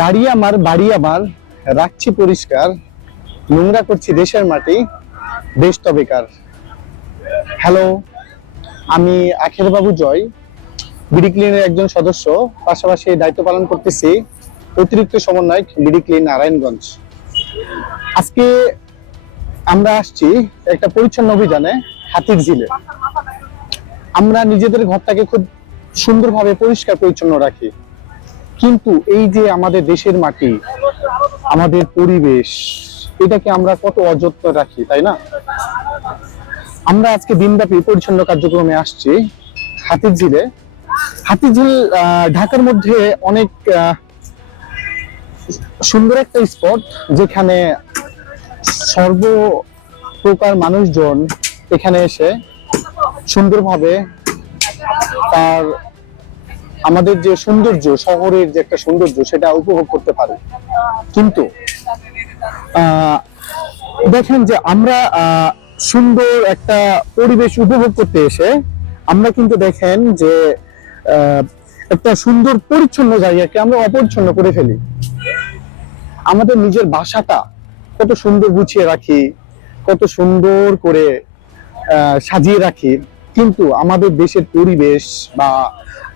গাড়ি আমার, বাড়ি আমার, রাখছি পরিষ্কার, নোংরা করছি দেশের মাটি, দেশ বেকার। হ্যালো আমি আখের বাবু জয়, বিডি ক্লিনের একজন সদস্য, পাশাপাশি দায়িত্ব পালন করতেছি অতিরিক্ত সমন্বয়ক বিডি ক্লিন নারায়ণগঞ্জ। আজকে আমরা আসছি একটা পরিচ্ছন্ন অভিযানে, হাতির ঝিলে। আমরা নিজেদের ঘরটাকে খুব সুন্দরভাবে পরিষ্কার পরিচ্ছন্ন রাখি। কিন্তু এই যে আমাদের দেশের মাটি আমাদের পরিবেশ এটাকে আমরা কত অযত্ন রাখি তাই না? আমরা আজকে দিনব্যাপী পরিচ্ছন্ন কার্যক্রমে আসছি হাতির ঝিলে হাতির ঝিল আহ, ঢাকার মধ্যে অনেক সুন্দর একটা স্পট যেখানে সর্ব প্রকার মানুষজন এখানে এসে সুন্দরভাবে তার আমাদের যে সৌন্দর্য, শহরের যে একটা সৌন্দর্য, সেটা উপভোগ করতে পারে। কিন্তু দেখেন যে আমরা সুন্দর একটা পরিবেশ উপভোগ করতে এসে আমরা কিন্তু দেখেন যে একটা সুন্দর পরিচ্ছন্ন জায়গাকে আমরা অপরিচ্ছন্ন করে ফেলি। আমাদের নিজের বাসাটা কত সুন্দর গুছিয়ে রাখি, কত সুন্দর করে সাজিয়ে রাখি। কিন্তু আমাদের দেশের পরিবেশ বা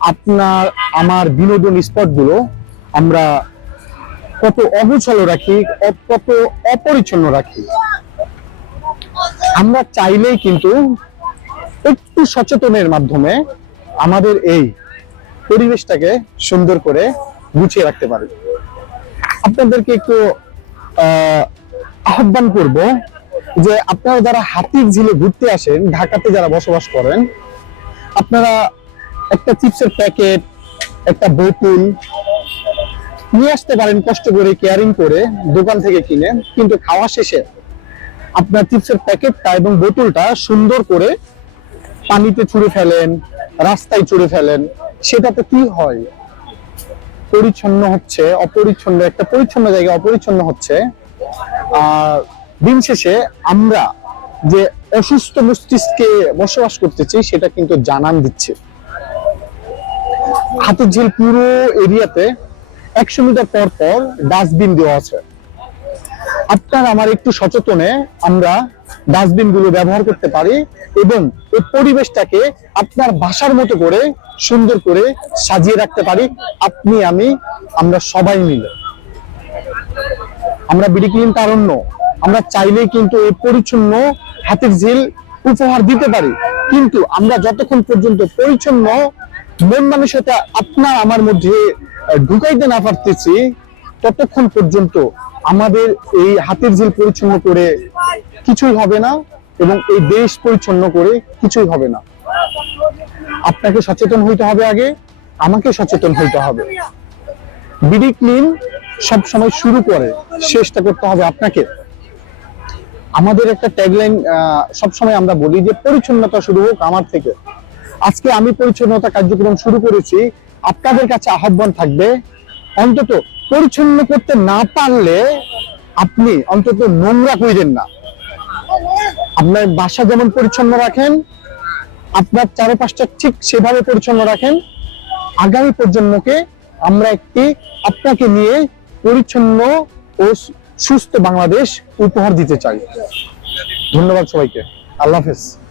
আপনার আমার বিনোদন স্পটগুলো আমরা কত অগোছালো রাখি কত অপরিচ্ছন্ন রাখি। আমরা চাইলেই কিন্তু একটু সচেতনের মাধ্যমে আমাদের এই পরিবেশটাকে সুন্দর করে গুছিয়ে রাখতে পারি। আপনাদেরকে একটু আহ, আহ্বান করব যে আপনারা যারা হাতির ঝিলে ঘুরতে আসেন, ঢাকাতে যারা বসবাস করেন, আপনারা একটা চিপসের প্যাকেট, একটা বোতল নিয়ে আসতে পারেন কষ্ট করে, কেয়ারিং করে, দোকান থেকে কিনে। কিন্তু খাওয়া শেষে আপনার চিপসের প্যাকেটটা এবং বোতলটা সুন্দর করে পানিতে ছুঁড়ে ফেলেন, রাস্তায় ছুঁড়ে ফেলেন। সেটাতে কি হয়? পরিচ্ছন্ন হচ্ছে, অপরিচ্ছন্ন, একটা পরিচ্ছন্ন জায়গা, অপরিচ্ছন্ন হচ্ছে। আর দিন শেষে আমরা যে অসুস্থ মস্তিষ্কে বসবাস করতেছি, সেটা কিন্তু জানান দিচ্ছে। হাতের ঝিল পুরো এরিয়াতে একশো মিটার পর পর ডাস্টবিন দেওয়া আছে। আপনার আমার একটু সচেতনে আমরা ডাস্টবিনগুলো ব্যবহার করতে পারি এবং এই পরিবেশটাকে আপনার বাসার মতো করে সুন্দর করে সাজিয়ে রাখতে পারি। আপনি, আমি, আমরা সবাই মিলে। আমরা বিডি ক্লিন তারণ্য আমরা চাইলেই কিন্তু এই পরিচ্ছন্ন হাতের ঝিল উপহার দিতে পারি। কিন্তু আমরা যতক্ষণ পর্যন্ত পরিচ্ছন্ন, মন মানসিকতা আপনার আমার মধ্যে ঢুকাইতে না পারতেছি, ততক্ষণ পর্যন্ত আমাদের এই হাতের ঝিল পরিচ্ছন্ন করে কিছুই হবে না এবং এই দেশ পরিচ্ছন্ন করে কিছুই হবে না। আপনাকে সচেতন হইতে হবে আগে, আমাকে সচেতন হইতে হবে। বিডি ক্লিন সব সময় শুরু করে শেষটা করতে হবে আপনাকে। আমাদের একটা ট্যাগলাইন সব সময় আমরা বলি যে পরিচ্ছন্নতা শুরু হোক আমার থেকে। আজকে আমি পরিচ্ছন্নতা কার্যক্রম শুরু করেছি, আপনাদের কাছে আহ্বান থাকবে, অন্তত পরিচ্ছন্ন করতে না পারলে আপনি অন্তত নোংরা কইরেন না। আপনার বাসা যেমন পরিচ্ছন্ন রাখেন, আপনার চারপাশটা ঠিক সেভাবে পরিচ্ছন্ন রাখেন। আগামী প্রজন্মকে আমরা একটি আপনাকে নিয়ে পরিচ্ছন্ন ও সুস্থ বাংলাদেশ উপহার দিতে চাই। ধন্যবাদ সবাইকে। আল্লাহ হাফেজ।